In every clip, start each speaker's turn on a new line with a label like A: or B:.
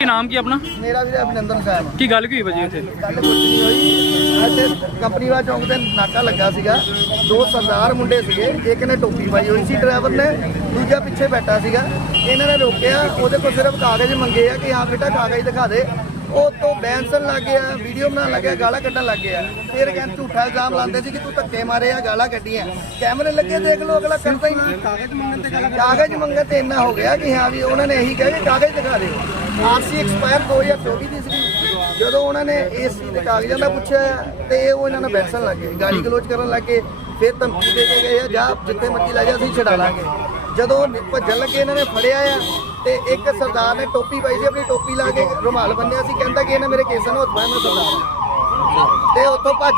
A: ਨਾਮ ਕੀ ਆਪਣਾ?
B: ਮੇਰਾ ਵੀਰੇ ਅਭਿਨੰਦਨ ਸਾਹਿਬ।
A: ਕੀ ਗੱਲ ਕੀ ਹੋਈ ਭਾਜੀ ਇੱਥੇ?
B: ਗੱਲ ਕੁਝ ਨਹੀਂ ਹੋਈ। ਇੱਥੇ ਕੰਪਨੀਵਾ ਚੌਂਕ ਤੇ ਨਾਕਾ ਲੱਗਾ ਸੀਗਾ। ਦੋ ਸਰਦਾਰ ਮੁੰਡੇ ਸੀਗੇ, ਇੱਕ ਨੇ ਟੋਪੀ ਪਾਈ ਹੋਈ ਸੀ ਡਰਾਈਵਰ ਨੇ, ਦੂਜਾ ਪਿੱਛੇ ਬੈਠਾ ਸੀਗਾ। ਇਹਨਾਂ ਨੇ ਰੋਕਿਆ, ਉਹਦੇ ਕੋਲ ਸਿਰਫ ਕਾਗਜ਼ ਮੰਗੇ ਆ ਕਿ ਹਾਂ ਬੇਟਾ ਕਾਗਜ਼ ਦਿਖਾ ਦੇ। ਉਹ ਤੋਂ ਬੈਂਸਨ ਲੱਗ ਗਿਆ, ਵੀਡੀਓ ਬਣਾਉਣ ਲੱਗਿਆ, ਗਾਲਾਂ ਕੱਢਣ ਲੱਗ ਗਿਆ। ਫਿਰ ਕਹਿੰਦੇ ਝੂਠਾ ਇਲਜ਼ਾਮ ਲਾਉਂਦੇ ਸੀ ਕਿ ਤੂੰ ਧੱਕੇ ਮਾਰੇ ਆ, ਗਾਲਾਂ ਕੱਢੀਆਂ। ਕੈਮਰੇ ਲੱਗੇ ਦੇਖ ਲਓ, ਅਗਲਾ ਕਰਦਾ ਹੀ ਨਹੀਂ। ਕਾਗਜ਼ ਮੰਗਣ ਤੇ ਇੰਨਾ ਹੋ ਗਿਆ ਕਿ ਹਾਂ ਵੀ ਉਹਨਾਂ ਨੇ ਇਹੀ ਕਿਹਾ ਕਿ ਕਾਗਜ਼ ਦਿਖਾ ਦੇ। ਆਰਸੀ ਐਕਸਪਾਇਰ 2024 ਦੀ ਸੀ। ਜਦੋਂ ਉਹਨਾਂ ਨੇ ਇਸ ਦੇ ਕਾਗਜ਼ਾਂ ਦਾ ਪੁੱਛਿਆ ਤੇ ਉਹ ਇਹਨਾਂ ਨਾਲ ਬੈਂਸਨ ਲੱਗ ਗਏ, ਗਾਲੀ ਗਲੋਚ ਕਰਨ ਲੱਗ ਗਏ। ਫਿਰ ਧਮਕੀ ਦੇ ਕੇ ਗਏ ਆ ਜਾਂ ਜਿੱਥੇ ਮਰਜ਼ੀ ਲੈ ਜਾ, ਅਸੀਂ ਛਡਾ ਲਾਂਗੇ। ਜਦੋਂ ਭੱਜਣ ਲੱਗੇ ਇਹਨਾਂ ਨੇ ਫੜਿਆ ਆ ਤੇ ਇੱਕ ਸਰਦਾਰ ਨੇ ਟੋਪੀ ਪਾਈ ਸੀ, ਆਪਣੀ ਟੋਪੀ ਲਾ ਕੇ ਰੁਮਾਲ ਬੰਨਿਆ ਸੀ, ਕਹਿੰਦਾ ਕਿ ਇਹਨੇ ਮੇਰੇ ਕੇਸਾਂ ਨੂੰ ਹੱਥ ਪਾਇਆ ਸਰਦਾਰ, ਤੇ ਉੱਥੋਂ ਭੱਜ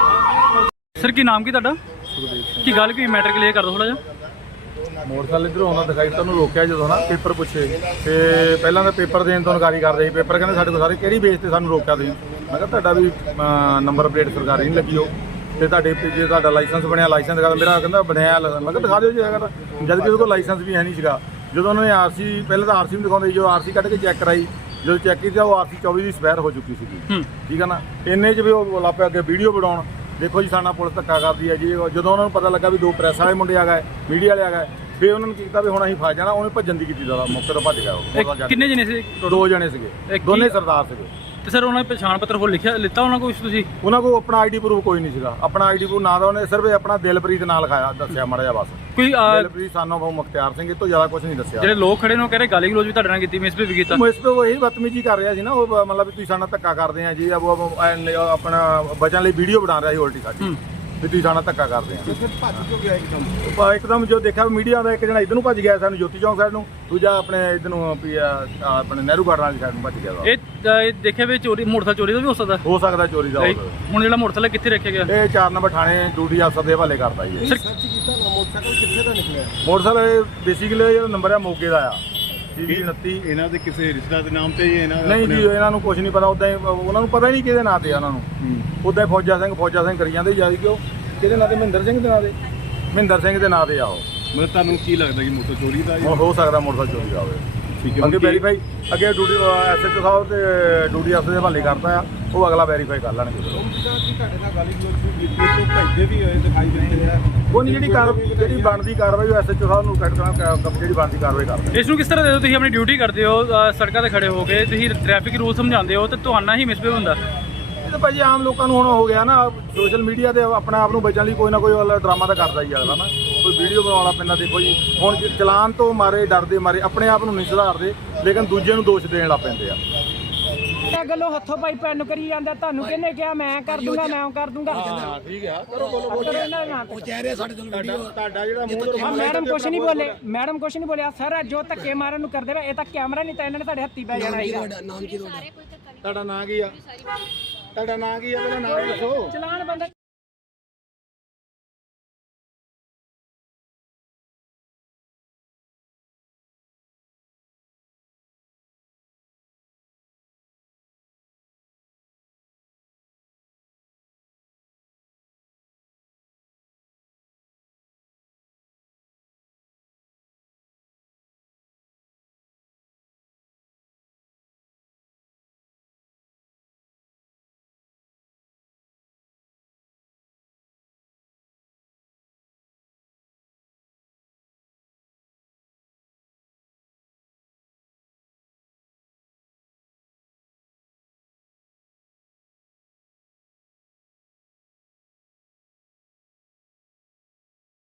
B: ਗਏ।
A: ਸਰ ਕੀ ਨਾਮ ਕੀ ਤੁਹਾਡਾ? ਕੀ ਗੱਲ ਕੀ ਮੈਟਰ ਕਲੀਅਰ ਕਰ ਦਿਓ ਥੋੜਾ ਜਿਹਾ।
C: ਮੋਟਰਸਾਈਕਲ ਇੱਧਰੋਂ ਆਉਂਦਾ ਦਿਖਾਈ, ਤੁਹਾਨੂੰ ਰੋਕਿਆ ਜਦੋਂ ਨਾ ਪੇਪਰ ਪੁੱਛੇ ਤੇ ਪਹਿਲਾਂ ਤਾਂ ਪੇਪਰ ਦੇਣ ਤੋਂ ਇਨਕਾਰੀ ਕਰ ਰਹੇ ਸੀ। ਪੇਪਰ ਕਹਿੰਦੇ ਸਾਡੇ ਕੋਲ ਸਾਰੇ ਕਿਹੜੀ ਬੇਸ ਤੇ ਸਾਨੂੰ ਰੋਕਿਆ ਤੁਸੀਂ? ਮੈਂ ਕਿਹਾ ਤੁਹਾਡਾ ਵੀ ਨੰਬਰ ਪਲੇਟ ਸਰਕਾਰੀ ਨਹੀਂ ਲੱਗੀ ਹੋ ਤੇ ਤੁਹਾਡੇ ਜੇ ਤੁਹਾਡਾ ਲਾਇਸੈਂਸ ਬਣਿਆ, ਲਾਇਸੈਂਸ ਦਿਖਾ। ਮੇਰਾ ਕਹਿੰਦਾ ਬਣਿਆ, ਮੈਂ ਕਿਹਾ ਦਿਖਾ ਦਿਓ ਜੀ ਹੈਗਾ ਤਾਂ, ਜਦ ਕਿ ਉਹਦੇ ਕੋਲ ਲਾਇਸੈਂਸ ਵੀ ਹੈ ਨਹੀਂ ਸੀਗਾ। ਜਦੋਂ ਉਹਨਾਂ ਨੇ ਆਰਸੀ ਪਹਿਲਾਂ ਤਾਂ ਆਰਸੀ ਨੂੰ ਦਿਖਾਉਂਦੇ, ਜੋ ਆਰਸੀ ਕੱਢ ਕੇ ਚੈੱਕ ਕਰਾਈ, ਜਦੋਂ ਚੈੱਕ ਕੀਤੀ ਉਹ ਆਰਸੀ 24 ਦੀ ਐਕਸਪਾਇਰ ਹੋ ਚੁੱਕੀ ਸੀਗੀ। ਠੀਕ ਹੈ ਨਾ, ਇੰਨੇ 'ਚ ਵੀ ਉਹ ਲਾਪੇ ਅੱਗੇ ਵੀਡੀਓ ਬਣਾਉਣ। ਦੇਖੋ ਜੀ ਸਾਡਾ ਪੁਲਿਸ ਧੱਕਾ ਕਰਦੀ ਹੈ ਜੀ। ਜਦੋਂ ਉਹਨਾਂ ਨੂੰ ਪਤਾ ਲੱਗਾ ਵੀ ਦੋ ਪ੍ਰੈਸ ਵਾਲੇ ਮੁੰਡੇ ਆ ਗਏ, ਮੀਡੀਆ ਵਾਲੇ ਆ ਗਏ, ਫਿਰ ਉਹਨਾਂ ਨੂੰ ਕੀਤਾ ਵੀ ਹੁਣ ਅਸੀਂ ਫਸ ਜਾਣਾ। ਉਹਨੇ ਭੱਜਣ ਦੀ ਕੀਤੀ, ਜ਼ਿਆਦਾ ਮੌਕੇ ਤੋਂ ਭੱਜ ਗਿਆ ਉਹ।
A: ਕਿੰਨੇ ਜਣੇ ਸੀ?
C: ਦੋ ਜਣੇ ਸੀਗੇ, ਦੋਨੇ ਸਰਦਾਰ ਸੀਗੇ।
A: ਤੇ ਸਰ ਉਹਨਾਂ ਨੇ ਪਛਾਣ ਪੱਤਰ ਹੋਰ ਲਿੱਤਾ ਉਹਨਾਂ ਕੋਲ ਤੁਸੀਂ?
C: ਉਹਨਾਂ ਕੋਲ ਆਪਣਾ ਆਈਡੀ ਪ੍ਰੂਫ ਕੋਈ ਨਹੀਂ ਸੀਗਾ। ਆਪਣਾ ਆਈਡੀ ਪ੍ਰੂਫ ਨਾ ਦਾ ਉਹਨੇ ਸਿਰਫ ਆਪਣਾ ਦਿਲਪ੍ਰੀਤ ਨਾਲ ਲਿਖਾਇਆ, ਦੱਸਿਆ ਮਾੜਾ ਜਿਹਾ ਬਸ।
A: ਕੋਈ
C: ਦਿਲਪ੍ਰੀਤ ਸਾਨੂੰ ਬਹੁ ਮੁਖਤਿਆਰ ਸਿੰਘ, ਇਹ ਤੋਂ ਜ਼ਿਆਦਾ ਕੁਝ ਨਹੀਂ ਦੱਸਿਆ।
A: ਜਿਹੜੇ ਲੋਕ ਖੜੇ ਨੇ ਉਹ ਕਹਿੰਦੇ ਗਾਲੀ ਗਲੋਚ ਵੀ ਤੁਹਾਡੇ ਨਾਲ ਕੀਤੀ, ਮਿਸਬਿਹੇਵ ਵੀ ਕੀਤਾ।
C: ਇਸ ਤੇ ਉਹ ਇਹੀ ਬਦਤਮੀਜੀ ਕਰ ਰਿਹਾ ਸੀ ਨਾ, ਉਹ ਮਤਲਬ ਵੀ ਤੁਸੀਂ ਸਾਡਾ ਧੱਕਾ ਕਰਦੇ ਆ ਜੀ। ਆਪਣਾ ਬਚਣ ਲਈ ਵੀਡੀਓ ਬਣਾ ਰਿਹਾ ਸੀ ਉਲਟੀ ਸਾਡੀ, ਵੀ ਤੁਸੀਂ ਸਾਡਾ ਧੱਕਾ ਕਰਦੇ ਆ।
B: ਭੱਜ ਕਿਉਂ ਗਿਆ ਇੱਕਦਮ?
C: ਇੱਕਦਮ ਜੋ ਦੇਖਿਆ ਮੀਡੀਆ ਦਾ, ਇੱਕ ਜਣਾ ਇੱਧਰ ਨੂੰ ਭੱਜ ਗਿਆ ਸਾਨੂੰ ਜੋਤੀ ਚੌਂਕ ਸਾਈਡ ਨੂੰ, ਦੂਜਾ ਆਪਣੇ ਇੱਧਰ ਨੂੰ ਆਪਣੇ ਨਹਿਰੂ ਗਾਰਡਨ ਵਾਲੀ ਸਾਈਡ ਨੂੰ ਭੱਜ ਗਿਆ।
A: ਇਹ ਦੇਖਿਆ ਵੀ ਚੋਰੀ, ਮੋਟਰਸਾਈਕਲ ਚੋਰੀ ਦਾ ਵੀ ਹੋ ਸਕਦਾ
C: ਚੋਰੀ ਦਾ।
A: ਹੁਣ ਜਿਹੜਾ ਮੋਟਰਸਾਈਕਲ ਕਿੱਥੇ ਰੱਖਿਆ ਗਿਆ?
C: ਇਹ 4 ਨੰਬਰ ਥਾਣੇ ਡਿਊਟੀ ਅਫਸਰ ਦੇ ਹਵਾਲੇ ਕਰਦਾ ਜੀ।
B: ਸਰਚ ਕੀਤਾ ਨਾ, ਮੋਟਰਸਾਈਕਲ ਕਿੱਥੇ ਦਾ ਨਿਕਲਿਆ?
C: ਮੋਟਰਸਾਈਕਲ ਬੇਸਿਕਲੀ ਇਹਦਾ ਨੰਬਰ ਆ ਮੋਗੇ ਦਾ ਆ, 29।
D: ਇਹਨਾਂ ਦੇ ਕਿਸੇ ਰਿਸ਼ਤੇਦਾਰ ਦੇ ਨਾਮ ਤੇ ਇਹਨਾਂ ਦਾ?
C: ਨਹੀਂ ਜੀ, ਇਹਨਾਂ ਨੂੰ ਕੁਝ ਨਹੀਂ ਪਤਾ। ਉਦਾਂ ਹੀ ਉਹਨਾਂ ਨੂੰ ਪਤਾ ਹੀ ਨਹੀਂ ਕਿਹਦੇ ਨਾਂ ਤੇ ਆ ਉਹਨਾਂ ਨੂੰ। ਉਦਾਂ ਹੀ ਫੌਜਾ ਸਿੰਘ ਕਰੀ ਜਾਂਦੇ ਜਦ ਕਿ ਉਹ ਕਿਹਦੇ ਨਾਂ ਤੇ? ਮਹਿੰਦਰ ਸਿੰਘ ਦੇ ਨਾਂ ਤੇ, ਮਹਿੰਦਰ ਸਿੰਘ ਦੇ ਨਾਂ ਤੇ ਆ ਉਹ।
D: ਮਤਲਬ ਤੁਹਾਨੂੰ ਕੀ ਲੱਗਦਾ ਕਿ ਮੋਟਰ ਚੋਰੀ ਦਾ?
C: ਹੋ ਸਕਦਾ ਮੋਟਰਸਾਈਕਲ ਚੋਰੀ ਦਾ ਹੋਵੇ।
D: ਠੀਕ ਹੈ,
C: ਅੱਗੇ ਵੈਰੀਫਾਈ, ਅੱਗੇ ਡਿਊਟੀ ਐਸਐਚਓ ਸਾਹਿਬ ਤੇ ਡਿਊਟੀ ਅਫਸਰ ਦੇ ਹਵਾਲੇ ਕਰਤਾ ਆ, ਉਹ ਅਗਲਾ ਵੈਰੀਫਾਈ ਕਰ ਲੈਣਗੇ।
D: ਤੁਹਾਡੇ ਨਾਲ ਗਾਲੀ ਗਲੋਚ ਵੀ ਕੀਤੀ, ਤੋਂ ਭੱਜਦੇ ਵੀ ਹੋਏ ਦਿਖਾਈ ਦਿੰਦੇ ਆ।
C: ਉਹ ਨਹੀਂ, ਜਿਹੜੀ ਬਣਦੀ ਕਾਰਵਾਈ ਉਹ ਐਸਐਚਓ ਸਾਹਿਬ ਨੂੰ ਜਿਹੜੀ ਬਣਦੀ ਕਾਰਵਾਈ ਕਰਦੇ।
A: ਇਸ ਨੂੰ ਕਿਸ ਤਰ੍ਹਾਂ ਦੇ ਦਿਓ? ਤੁਸੀਂ ਆਪਣੀ ਡਿਊਟੀ ਕਰਦੇ ਹੋ, ਸੜਕਾਂ ਤੇ ਖੜੇ ਹੋ ਕੇ ਤੁਸੀਂ ਟ੍ਰੈਫਿਕ ਰੂਲ ਸਮਝਾਉਂਦੇ ਹੋ, ਤੇ ਤੁਹਾਨੂੰ ਹੀ ਮਿਸਬਿਹੇਵ ਹੁੰਦਾ।
C: ਇਹ ਤਾਂ ਭਾਜੀ ਆਮ ਲੋਕਾਂ ਨੂੰ ਹੁਣ ਹੋ ਗਿਆ ਨਾ, ਸੋਸ਼ਲ ਮੀਡੀਆ ਤੇ ਆਪਣੇ ਆਪ ਨੂੰ ਬਚਣ ਲਈ ਕੋਈ ਨਾ ਕੋਈ ਡਰਾਮਾ ਤਾਂ ਕਰਦਾ ਹੀ ਅਗਲਾ ਨਾ, ਕੋਈ ਵੀਡੀਓ ਬਣਾਉਣਾ ਪੈਂਦਾ। ਦੇਖੋ ਜੀ ਹੁਣ ਚਲਾਨ ਤੋਂ ਮਾਰੇ, ਡਰਦੇ ਮਾਰੇ ਆਪਣੇ ਆਪ ਨੂੰ ਨਹੀਂ ਸੁਧਾਰਦੇ, ਲੇਕਿਨ ਦੂਜੇ ਨੂੰ ਦੋਸ਼ ਦੇਣ ਲੱਗ ਪੈਂਦੇ ਆ।
E: ਗੱਲੋਂ ਹੱਥੋਂ ਪਾਈ ਪੈਨ ਕਰੀ ਜਾਂਦਾ। ਤੁਹਾਨੂੰ ਕਿਹਨੇ ਕਿਹਾ ਮੈਂ ਕਰ ਦੂੰਗਾ, ਮੈਂ ਕਰ ਦੂੰਗਾ?
C: ਠੀਕ ਆ, ਕਰੋ ਬੋਲੋ।
B: ਉਹ ਕਹਿ ਰਿਹਾ ਸਾਡੇ ਤੋਂ ਵੀਡੀਓ
C: ਤੁਹਾਡਾ ਜਿਹੜਾ ਮੂੰਹ
E: ਮੈਡਮ ਕੁਛ ਨਹੀਂ ਬੋਲੇ, ਮੈਡਮ ਕੁਛ ਨਹੀਂ ਬੋਲਿਆ। ਸਰ ਜੋ ਧੱਕੇ ਮਾਰਨ ਨੂੰ ਕਰਦੇ ਵੇ, ਇਹ ਤਾਂ ਕੈਮਰਾ ਨਹੀਂ ਤਾਂ ਇਹਨਾਂ ਨੇ ਸਾਡੇ ਹੱਥੀ ਪੈ ਜਾਣਾ ਸੀਗਾ।
B: ਨਾਮ ਕੀ ਤੁਹਾਡਾ?
C: ਤੁਹਾਡਾ ਨਾਂ ਕੀ ਆ? ਤੁਹਾਡਾ ਨਾਂ ਕੀ ਆ? ਪਹਿਲਾਂ ਨਾਂ ਦੱਸੋ।
E: ਚਲਾਨ ਬੰਦਾ